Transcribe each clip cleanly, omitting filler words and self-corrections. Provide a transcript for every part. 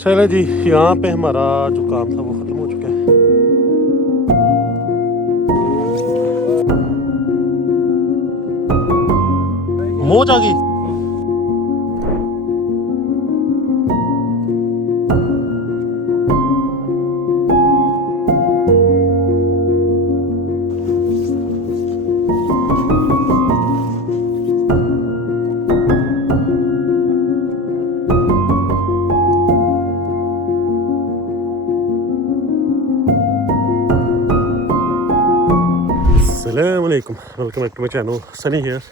चलो जी, यहाँ पे हमारा जो काम था वो ख़त्म हो चुका है। मौज आ गई। अस्सलामुअलैकुम, welcome back to my channel Sunny here.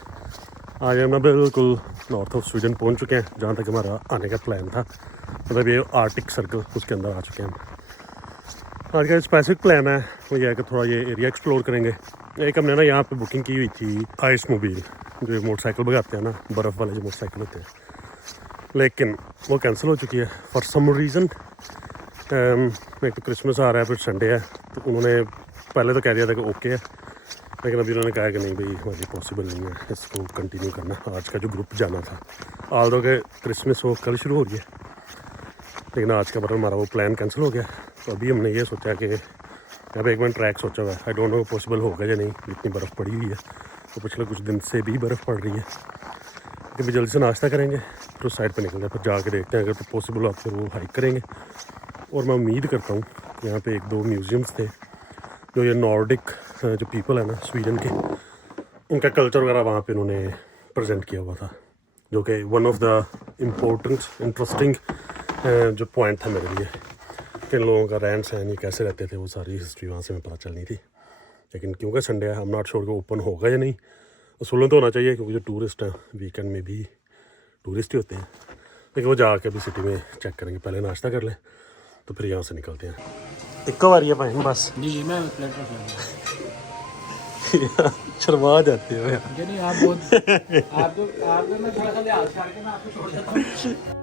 आज हम ना बिल्कुल नॉर्थ ऑफ स्वीडन पहुंच चुके हैं, जहां तक हमारा आने का प्लान था। मतलब ये आर्टिक सर्कल, उसके अंदर आ चुके हैं हम। आज का स्पेसिफिक प्लान है वो ये है कि थोड़ा ये एरिया एक्सप्लोर करेंगे। एक हमने ना यहाँ पे बुकिंग की हुई थी आइस मोबाइल, जो मोटरसाइकिल भगाते हैं ना, बर्फ़ वाले जो मोटरसाइकिल होते हैं, लेकिन वो कैंसिल हो चुकी है फॉर सम रीज़न। एक तो क्रिसमस आ रहा है, फिर संडे है, तो उन्होंने पहले तो कह दिया था कि ओके है, लेकिन अभी उन्होंने कहा कि नहीं भाई, हमारी पॉसिबल नहीं है इसको कंटिन्यू करना। आज का जो ग्रुप जाना था, आल दो के क्रिसमस वो कल शुरू हो रही है, लेकिन आज का हमारा वो प्लान कैंसिल हो गया। तो अभी हमने ये सोचा कि अब एक मिनट ट्रैक सोचा हुआ है, आई डोंट नो पॉसिबल होगा या नहीं। इतनी बर्फ़ पड़ी हुई है, तो पिछले कुछ दिन से भी बर्फ़ पड़ रही है। तो भी जल्दी से नाश्ता करेंगे, फिर उस साइड पर निकलते हैं, फिर जाके देखते हैं, अगर तो पॉसिबल हो फिर वो हाइक करेंगे। और मैं उम्मीद करता हूँ यहाँ पे एक दो म्यूज़ियम्स थे, जो ये नॉर्डिक जो पीपल है ना स्वीडन के, उनका कल्चर वगैरह वहाँ पे उन्होंने प्रेजेंट किया हुआ था, जो कि one of the important interesting जो पॉइंट था मेरे लिए, कि इन लोगों का रहन सहन, ये कैसे रहते थे, वो सारी हिस्ट्री वहाँ से मैं पता चलनी थी। लेकिन क्योंकि संडे है, आई एम नॉट श्योर कि ओपन होगा या नहीं। असूलन तो होना चाहिए, क्योंकि जो टूरिस्ट हैं वीकेंड में भी टूरिस्ट ही होते हैं। लेकिन वो जाके अभी सिटी में चेक करेंगे, पहले नाश्ता कर लें तो फिर यहाँ से निकलते हैं। एक बार भाई बस जी मैं प्लेट पर शर्मा जाते हो यार। नहीं आप बहुत आप मैं थोड़ा सा लिहाज करके मैं आपको छोड़ देता हूँ।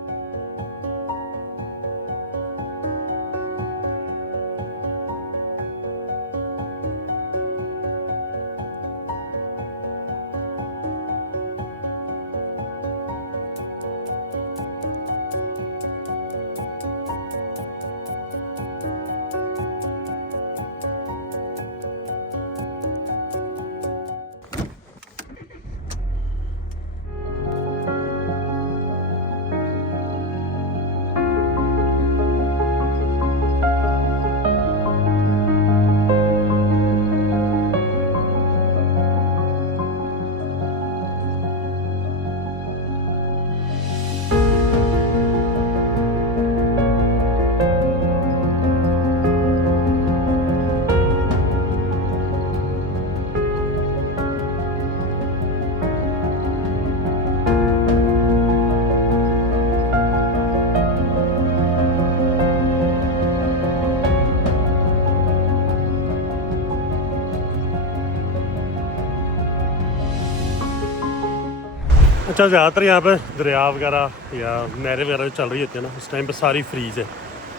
अच्छा, ज़्यादातर यहाँ पे दरिया वगैरह या नहरें वगैरह चल रही होती है ना, उस टाइम पे सारी फ्रीज़ है,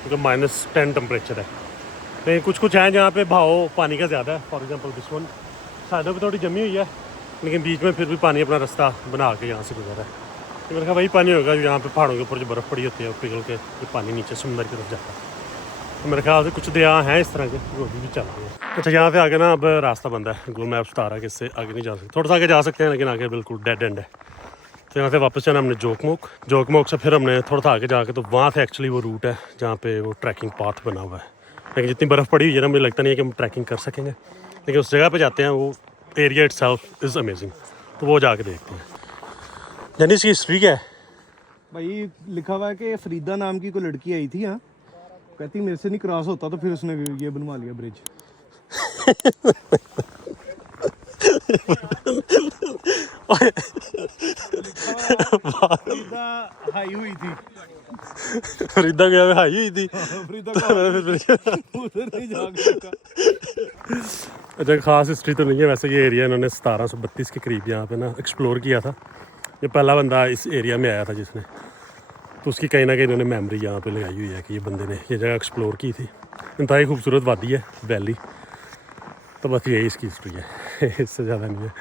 क्योंकि -10 टेम्परेचर है। लेकिन कुछ कुछ हैं जहाँ पे भाव पानी का ज़्यादा है। फॉर एग्जांपल दिस वन साइडों पे थोड़ी जमी हुई है, लेकिन बीच में फिर भी पानी अपना रास्ता बना के यहाँ से गुजरा है। तो मैंने कहा वही पानी होगा जो यहाँ पे पहाड़ों के ऊपर जो बर्फ़ पड़ी होती है, वो पिघल के जो पानी नीचे समुंदर की तरफ जाता है। तो मेरे ख्याल से कुछ दरिया हैं इस तरह के, वो भी चल रही है। अच्छा, यहाँ से आगे ना अब रास्ता बंद है, गूगल मैप्स बता रहा है कि इससे आगे नहीं जा सकते। थोड़ा सा आगे जा सकते हैं, लेकिन आगे बिल्कुल डेड एंड है। तो यहाँ से वापस जाना हमने जोकमोक से फिर हमने थोड़ा सा आगे जाके, तो वहाँ से एक्चुअली वो रूट है जहाँ पे वो ट्रैकिंग पाथ बना हुआ है। लेकिन जितनी बर्फ़ पड़ी हुई है ना, मुझे लगता नहीं है कि हम ट्रैकिंग कर सकेंगे, लेकिन उस जगह पे जाते हैं, वो एरिया इटसेल्फ इज़ अमेजिंग, तो वो जाके देखते हैं। यानी इसकी हिस्ट्री क्या है भाई? लिखा हुआ है कि फरीदा नाम की कोई लड़की आई थी यहाँ, कहती मेरे से नहीं क्रॉस होता, तो फिर उसने ये बनवा लिया ब्रिज। फरीदा हाई हुई थी, फरीदा गया हाई हुई थी। फरीदा उधर नहीं जा सका। अच्छा, ख़ास हिस्ट्री तो नहीं है वैसे। ये एरिया इन्होंने 1732 के करीब यहाँ पे ना एक्सप्लोर किया था। ये पहला बंदा इस एरिया में आया था जिसने, तो उसकी कहीं ना कहीं इन्होंने मेमोरी यहाँ पे लगाई हुई है कि ये बंदे ने ये जगह एक्सप्लोर की थी। इंतहाई खूबसूरत वादी है, वैली। तो बस यही इसकी हिस्ट्री है, इससे ज़्यादा नहीं है।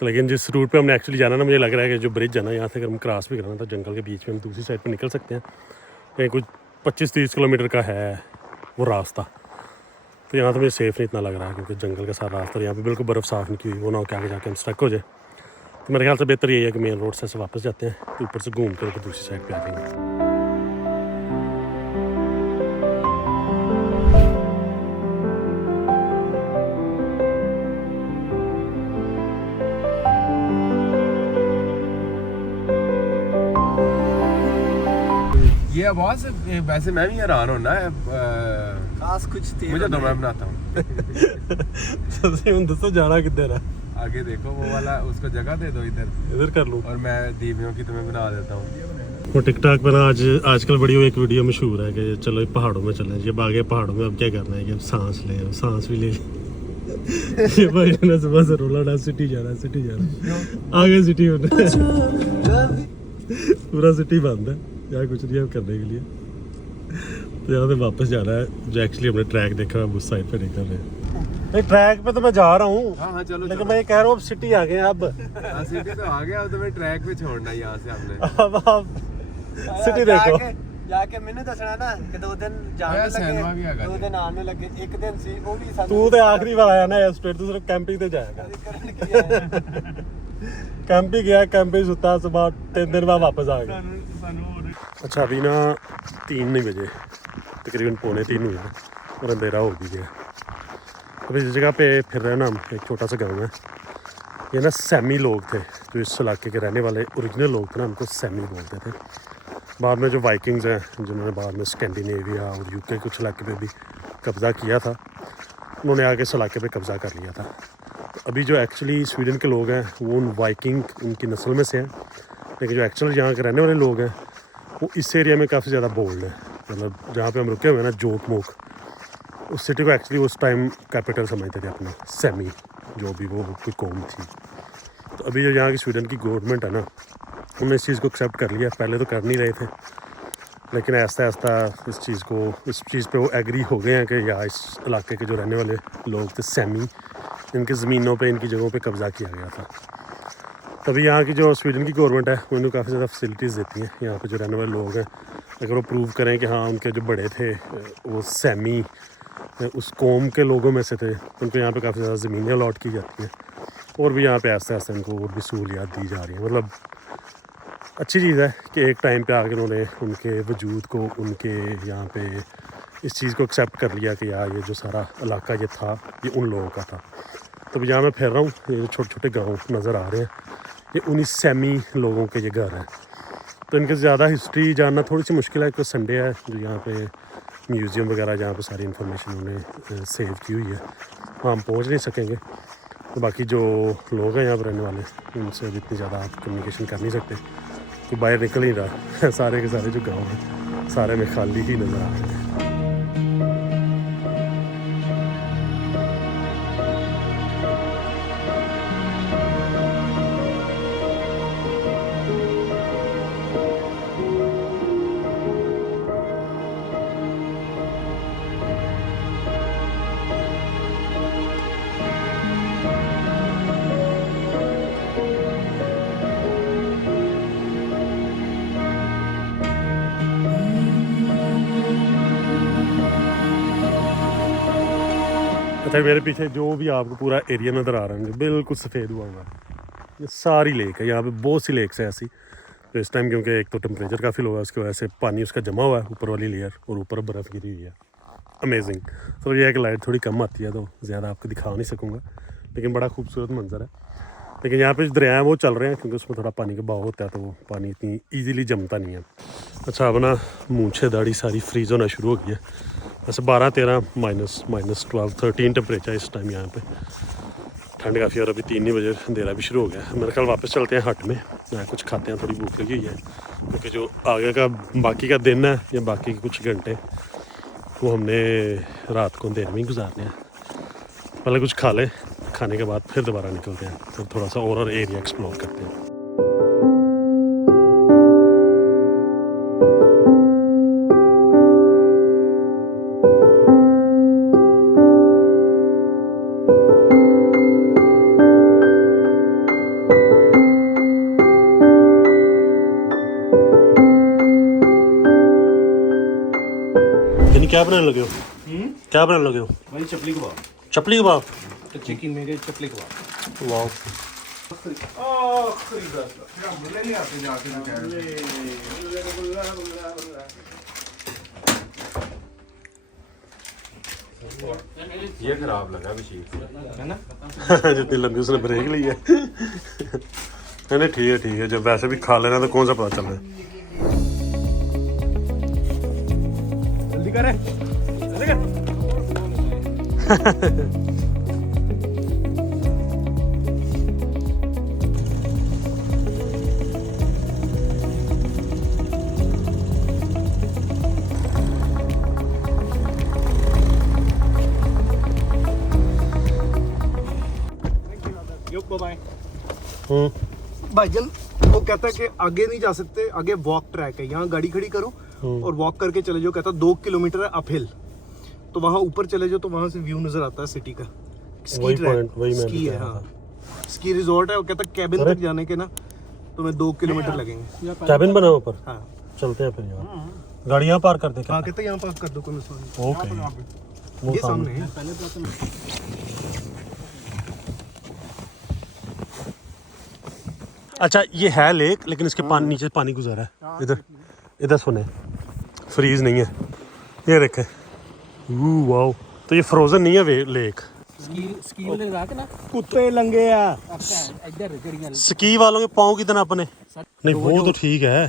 तो लेकिन जिस रूट पे हमने एक्चुअली जाना ना, मुझे लग रहा है कि जो ब्रिज है ना, यहाँ से अगर हम क्रॉस भी करना तो जंगल के बीच में हम दूसरी साइड पर निकल सकते हैं। कहीं कुछ 25-30 किलोमीटर का है वो रास्ता। तो यहाँ तो मुझे सेफ़ नहीं इतना लग रहा है क्योंकि जंगल के साथ रास्ता और यहाँ पे बिल्कुल बर्फ़ साफ़ नहीं की हुई, वो ना हो के आगे जाके हम स्टक हो जाए। तो मेरे ख्याल से बेहतर यही है कि मेन रोड से वापस जाते हैं, तो ऊपर से घूम कर फिर दूसरी साइड पे आ जाएंगे। ये आवाज वैसे मैं भी हैरान होना है खास कुछ थे मुझे तो मैं बनाता हूँ दोस्तों जाना किधर है? आगे देखो वो वाला, उसको जगह दे दो इधर कर लूँ और मैं दीवियों की तुम्हें बना देता हूँ। वो टिकटॉक पर ना आजकल बड़ी एक वीडियो मशहूर है कि चलो पहाड़ों में चलें, ये आगे पहाड़ों में अब क्या करना है कि अब सांस ले, अब सांस भी ले ये भाई ना सुबह से रोला सिटी जाना आगे सिटी होना पूरा सिटी बंद है, यहाँ कुछ नहीं है करने के लिए। तो यहाँ पे वापस जाना है, जो एक्चुअली हमने ट्रैक देखा है उस साइड पे निकल रहे हैं। ट्रैक पे तो मैं जा रहा हूँ, हाँ चलो लेकिन मैं ये कह रहा हूँ अब सिटी आ गए अब सिटी तो आ गया, अब तुम्हें ट्रैक पे छोड़ना है यहाँ से हमने। अब आप सिटी देखो। जाके मैंने दसना ना कि 2 दिन जाने सैनवा भी लगे, हैगा 2 दिन आने लगे, 1 दिन सी वो भी सानू तू तो आखिरी बार आया ना स्टेट, तू सिर्फ कैंपिंग पे जाएगा। कैंपिंग गया, कैंपिंग सुता, सुबह 3 दिन बाद वापस आ गया। अच्छा अभी ना 3 नहीं बजे, तकरीबन पौने 3 हुए हैं और अंधेरा हो भी गया। अभी इस जगह पे फिर रहे हैं ना हम, एक छोटा सा गाँव है, ये ना सैमी लोग थे जो इस इलाके के रहने वाले ओरिजिनल लोग थे ना, उनको सैमी बोलते थे। बाद में जो वाइकिंग्स हैं जिन्होंने बाद में स्कैंडिनेविया और यूके कुछ इलाके पे भी कब्ज़ा किया था, उन्होंने आगे इस इलाके पे कब्ज़ा कर लिया था। तो अभी जो एक्चुअली स्वीडन के लोग हैं वो उन वाइकिंग उनकी नस्ल में से हैं, लेकिन जो एक्चुअल यहाँ के रहने वाले लोग हैं वो इस एरिया में काफ़ी ज़्यादा बोल्ड है। मतलब जहाँ पे हम रुके हुए हैं ना जोकमोक, उस सिटी को एक्चुअली उस टाइम कैपिटल समझते थे अपना, सैमी जो भी वो कोई कौम थी। तो अभी जो यहाँ की स्वीडन की गवर्नमेंट है ना, उन्होंने इस चीज़ को एक्सेप्ट कर लिया। पहले तो कर नहीं रहे थे, लेकिन ऐसा इस चीज़ पे वो एग्री हो गए हैं कि या इस इलाके के जो रहने वाले लोग थे सैमी, इनकी ज़मीनों पे, इनकी जगहों पे कब्ज़ा किया गया था। तभी यहाँ की जो स्वीडन की गवर्नमेंट है उन्हें काफ़ी ज़्यादा फैसिलिटीज़ देती हैं। यहाँ पे जो रहने वाले लोग हैं अगर वो प्रूव करें कि हाँ उनके जो बड़े थे वो सैमी उस कौम के लोगों में से थे, उनको यहाँ पे काफ़ी ज़्यादा ज़मीनें अलॉट की जाती हैं और भी यहाँ पे ऐसे उनको और भी सहूलियात दी जा रही हैं। मतलब अच्छी चीज़ है कि एक टाइम पे आके उन्होंने उनके वजूद को, उनके यहाँ पे इस चीज़ को एक्सेप्ट कर लिया कि यार ये जो सारा इलाका ये था ये उन लोगों का था। तो यहाँ मैं फिर रहा हूँ, ये जो छोटे छोटे गाँव नज़र आ रहे हैं ये उन्हीं सैमी लोगों के ये घर हैं। तो इनके ज़्यादा हिस्ट्री जानना थोड़ी सी मुश्किल है, क्योंकि संडे है जो यहाँ पे म्यूज़ियम वगैरह जहाँ पे सारी इन्फॉर्मेशन उन्होंने सेव की हुई है वहाँ हम पहुँच नहीं सकेंगे। तो बाकी जो लोग हैं यहाँ पर रहने वाले उनसे अभी इतनी ज़्यादा आप कम्युनिकेशन कर नहीं सकते, तो बाहर निकल ही रहा सारे के सारे जो गाँव हैं सारे में खाली ही नज़र आ रहे हैं। अच्छा मेरे पीछे जो भी आपको पूरा एरिया नज़र आ रहा है बिल्कुल सफ़ेद हुआ हुआ है, ये सारी लेक है। यहाँ पे बहुत सी लेक्स है ऐसी। तो इस टाइम क्योंकि एक तो टेम्परेचर काफ़ी लो है, उसकी वजह से पानी उसका जमा हुआ है ऊपर वाली लेयर और ऊपर बर्फ़ गिरी हुई है। अमेजिंग। तो ये है कि लाइट थोड़ी कम आती है तो ज़्यादा आपको दिखा नहीं सकूँगा, लेकिन बड़ा खूबसूरत मंजर है। लेकिन यहाँ पे जो दरिया है वो चल रहे हैं क्योंकि उसमें थोड़ा पानी का बहाव होता है तो वो पानी इतनी ईजीली जमता नहीं है। अच्छा अब ना मूंछें दाढ़ी सारी फ्रीज़ होना शुरू हो गई है। वैसे 12-13 -12-13 टेम्परेचर इस टाइम यहाँ पे, ठंड काफ़ी। और अभी 3 बजे अंधेरा भी शुरू हो गया है। मेरे ख्याल वापस चलते हैं हट में, यहाँ कुछ खाते हैं, थोड़ी भूख लगी हुई है क्योंकि जो आगे का बाकी का दिन है या बाकी के कुछ घंटे वो हमने रात को अंधेरे में ही गुजारने हैं। पहले कुछ खा ले, खाने के बाद फिर दोबारा निकलते हैं, फिर थोड़ा सा और एरिया एक्सप्लोर करते हैं। यानी क्या बनाने लगे हो? क्या बनाने लगे हो? भाई चपली कबाब, चपली कबाब। कच्चे कीमे के चपली कबाब। वाह, ये खराब लगा अभिषेक है ना? जितनी लंबी उसने ब्रेक ली है। नहीं ठीक है, जब वैसे भी खा लेना तो कौन सा पता चल रहा है। जल्दी करे, जल्दी कर। भाईजान वो कहता है कि आगे नहीं जा सकते, आगे वॉक ट्रैक है, यहाँ गाड़ी खड़ी करो और वॉक करके चले जाओ। कहता 2 किलोमीटर है अपहिल, तो वहाँ ऊपर चले जाओ तो वहाँ से व्यू नजर आता है सिटी का। स्की ट्रैक, स्की है, हाँ स्की रिजॉर्ट है। वो कहता कैबिन तक जाने के ना तुम्हें 2 किलोमीटर लगेंगे। कैबिन बना ऊपर, हाँ चलते हैं फिर यार। गाड़ी यहाँ पार्क कर दे। हाँ कहते यहाँ पार्क कर दो, कोई मसला नहीं। ओके, वो ये सामने है। अच्छा ये है लेक, लेकिन इसके पानी नीचे पानी गुजारा है। इधर सुने, फ्रीज नहीं है। ये देखे, वाओ, तो ये फ्रोजन नहीं है वे लेक। स्की लगा के ना कुत्ते लंगे आ। इधर गड़ियां स्की वालों के पाँव कितना अपने नहीं, वो तो ठीक है,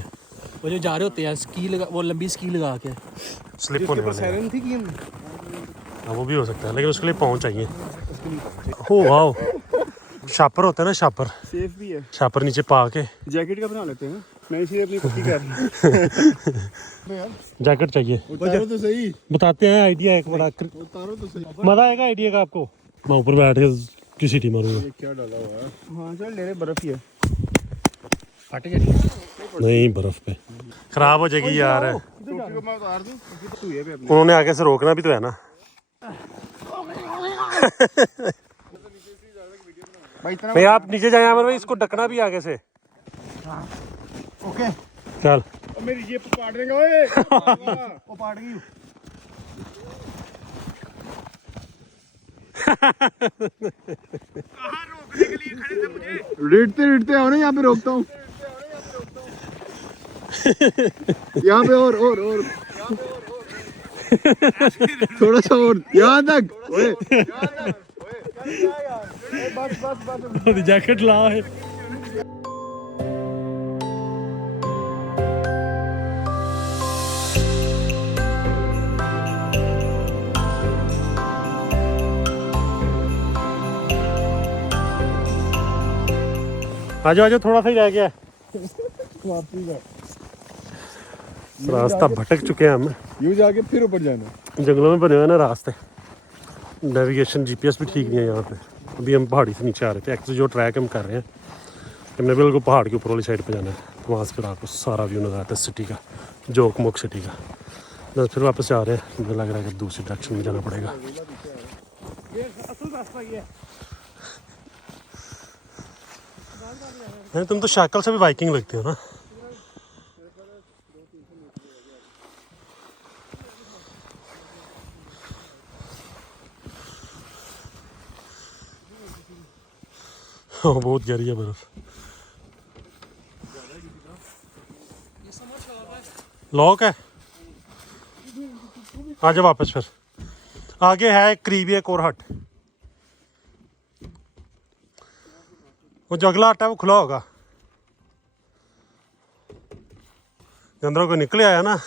वो जो जा रहे होते हैं स्की लगा, वो लंबी स्की लगा के स्लिप होने वाले हैं। सायरन थी कि हम हाँ वो भी हो सकता है, लेकिन उसके लिए पाँव चाहिए। हो वाओ, शापर होता है ना, शापर सेफ भी है। शापर नीचे पा के जैकेट का बना लेते हैं, मैं इसलिए अपनी पट्टी कर रहा हूं। जैकेट चाहिए। उतारो तो सही, बताते हैं आइडिया एक बड़ा उतारो तो सही। मजा आएगा आइडिया का आपको। मैं ऊपर बैठ के किसी टीम मारूंगा। ये क्या डाला हुआ है? हाँ चल ले, बर्फ ही है। फट जाती नहीं बर्फ पे खराब हो जाएगी यार। टोपी को मैं उतार दूं, तू ये पे अपने। उन्होंने आगे से रोकना भी तो है ना। भाई इतना भाई आप नीचे जाए आमिर भाई, इसको ढकना भी आगे से। ओके। चल और मेरी जेब पाट देंगे ओए। वो पाट गई। कहाँ रोकने के लिए खड़े थे मुझे? रेटते आओ ना, यहाँ पे रोकता हूँ। यहाँ पे और थोड़ा सा और, यहाँ तक। बस जैकेट लाओ है। आजो थोड़ा सा ही रह गया। रास्ता भटक चुके हैं हम। यूँ जाके फिर ऊपर जाना। जंगलों में बने हुए ना रास्ते, नेविगेशन जीपीएस भी ठीक नहीं है यहाँ पे। अभी हम पहाड़ी से नीचे आ रहे थे, एक्चुअली जो ट्रैक हम कर रहे हैं हमने बिल्कुल पहाड़ के ऊपर वाली साइड पे जाना है, तो वहाँ से फिर आपको सारा व्यू नजर आता है सिटी का, जोकमोक सिटी का। बस फिर वापस आ रहे हैं, मुझे लग रहा है कि दूसरी डायरेक्शन में जाना पड़ेगा। नहीं तुम तो शक्ल से भी बाइकिंग लगती हो ना। हाँ बहुत गहरी है बर्फ। लॉक है, आ जाओ वापस। फिर आगे है करीब एक और हट, वो जो अगला हट है वो खुला होगा। अंदरों को निकले आया ना।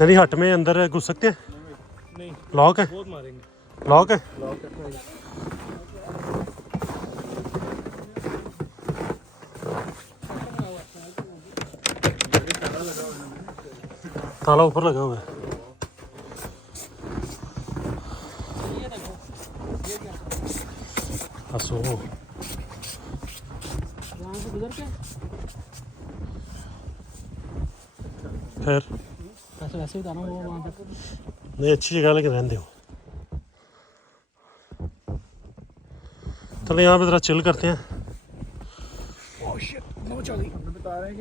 यानी हट में अंदर घुस सकते हैं? नहीं, लॉक है, बहुत मारेंगे। लॉक है। ताला ऊपर लगा हुआ है। हंसो वहाँ से गुजर के फिर वैसे वैसे उतारा वो वहाँ तक। नहीं अच्छी जगह लेकिन रहने दो। चलो यहाँ पे जरा चिल करते हैं।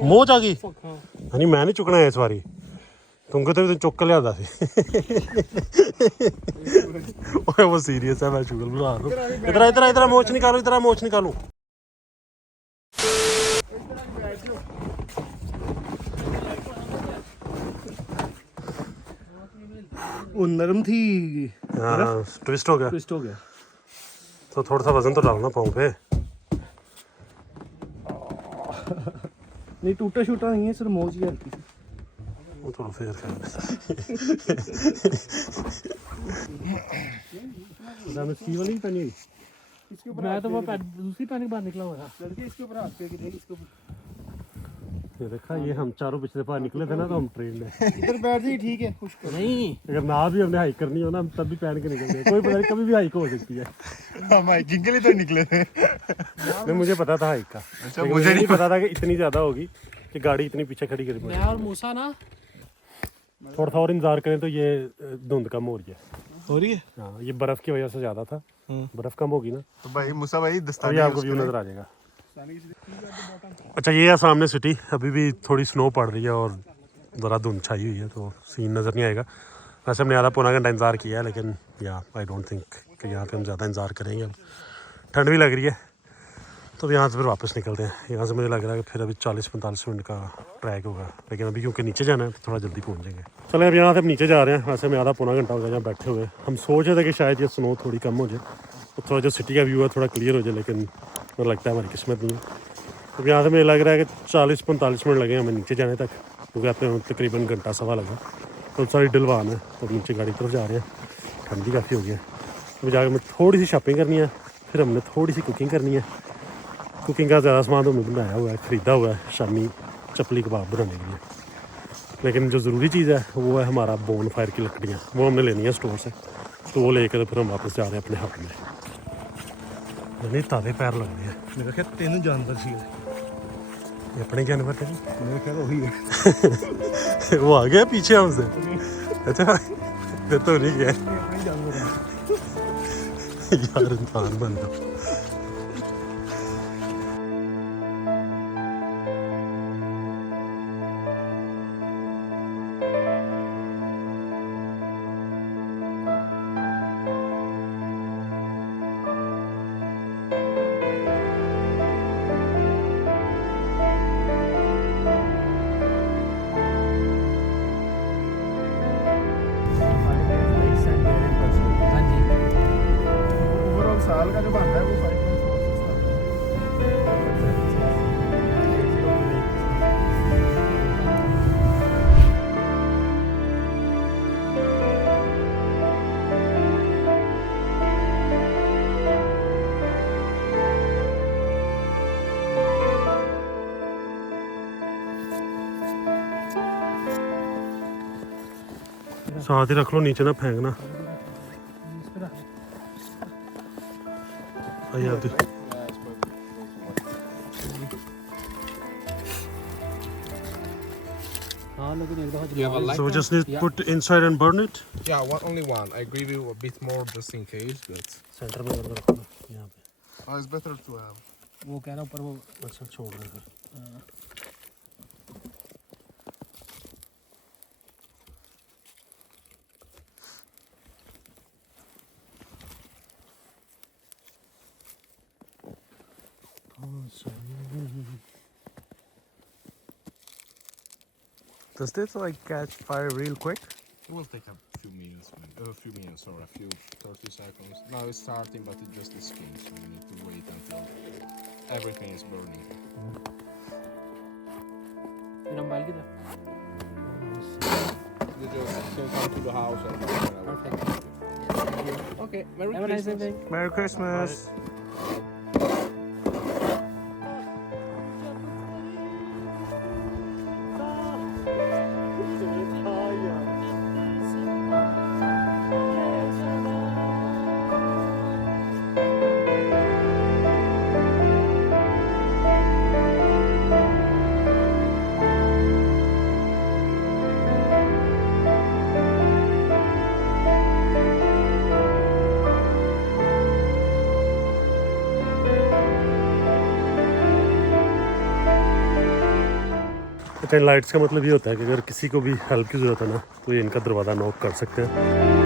मोच आ गई नहीं, मैं नहीं चुकना है इस बारी। तुम कहते भी चुक के लिया सी। ओए वो सीरियस है, मैं शुगर बुला दूं। इधर इधर इधर मोच निकालो, इधर मोच निकालो। वो नरम थी, हाँ ट्विस्ट हो गया। ट्विस्ट हो गया। तो थोड़ा सा वजन तो डालना पाँव पे। नहीं टूटा शूटा नहीं है, सिर्फ मोच ही हल्की। वो थोड़ा फेर कर सी वाली पहनी हुई। मैं तो वो दूसरी पैनिक बाहर निकला हुआ था। लड़के इसके ऊपर हाथ फेंक रहे हैं, इसके ऊपर। ये देखा, ये हम चारों पिछले बार निकले थे ना, तो हम ट्रेन में इधर बैठ जाइए, ठीक है। खुश नहीं अगर ना भी हमने हाइक करनी हो ना, हम तब भी पहन के निकलते हैं। कोई पता नहीं कभी भी हाइक हो सकती है। हम हाइकिंग के लिए तो निकले थे। नहीं मुझे पता था हाइक का। अच्छा, लेकिन मुझे नहीं पता था कि इतनी ज़्यादा होगी कि गाड़ी इतनी पीछे खड़ी करी पड़ी। मैं और मूसा ना थोड़ा सा और इंतजार करें तो ये धुंध कम हो रही है। हो रही है। हाँ ये बर्फ़ की वजह से ज़्यादा था। बर्फ़ कम होगी ना तो भाई मूसा भाई तभी दस्ताने आपको व्यू नज़र आ जाएगा। अच्छा ये है सामने सिटी। अभी भी थोड़ी स्नो पड़ रही है और ज़रा धुंध छाई हुई है, तो सीन नज़र नहीं आएगा। वैसे हमने आधा पौना घंटा इंतज़ार किया है, लेकिन या आई डोंट थिंक कि यहाँ पे हम ज़्यादा इंतज़ार करेंगे। अब ठंड भी लग रही है, तो यहाँ से फिर वापस निकलते हैं। यहाँ से मुझे लग रहा है कि फिर अभी 40-45 मिनट का ट्रैक होगा, लेकिन अभी क्योंकि नीचे जाना है तो थोड़ा जल्दी पहुँचेंगे। चलें अब यहाँ से हम नीचे जा रहे हैं। वैसे में आधा पौना घंटा हो गया यहाँ बैठे हुए। हम सोच रहे थे कि शायद ये स्नो थोड़ी कम हो जाए, तो थोड़ा जो सिटी का व्यू है थोड़ा क्लियर हो जाए, लेकिन मुझे लगता है हमारी किस्मत नहीं है। अब यहाँ से मुझे लग रहा है कि 40-45 मिनट लगे हमें नीचे जाने तक, क्योंकि अपने तकरीबन घंटा सवा लगा। तो सारी डलवान है, तो नीचे गाड़ी तरफ जा रहे हैं। ठंडी काफ़ी हो गई है। अभी जाकर हमें थोड़ी सी शॉपिंग करनी है, फिर हमने थोड़ी सी कुकिंग करनी है। कुकिंग का ज़्यादा सामान तो हमने बनाया हुआ है, ख़रीदा हुआ है शामी चपली कबाब बनाने के लिए। लेकिन जो ज़रूरी चीज़ है वो है हमारा बोन फायर की लकड़ियाँ, वो हमने लेनी है स्टोर से। तो वो लेकर फिर हम वापस जा रहे हैं अपने हाथ में। नहीं ताज़े पैर लग रहे हैं। मेरा ख्याल 3 जानवर सी ये अपने जानवर थे। मेरा ख्याल वही है। वो आ गया पीछे हमसे। अच्छा फिर तो नहीं गया यार, इंसान बन दो। हाँ जी ओवरऑल साल का जो बन रहा है वो 5.4 साथ ही रख लो, नीचे ना फेंकना। यार हाँ लेकिन एक दफ़ा You have a light? so we just need put inside and burn it. Yeah, only one. I give you a bit more just in case, but centre में कर दो, रखो यहाँ पे। Oh, it's better to have. वो कह रहा ऊपर वो अच्छा छोड़ दे फिर। Does this like catch fire real quick? it will take a few minutes, maybe. A few minutes or a few 30 seconds. Now it's starting, but it just is skin, so we need to wait until everything is burning. फिर हम bike की तरफ। You just can come to the house and whatever. Perfect. Okay, Merry Have a nice Christmas. evening. Merry Christmas. Lights का मतलब ये होता है कि अगर किसी को भी हेल्प की ज़रूरत है ना तो ये इनका दरवाज़ा नॉक कर सकते हैं।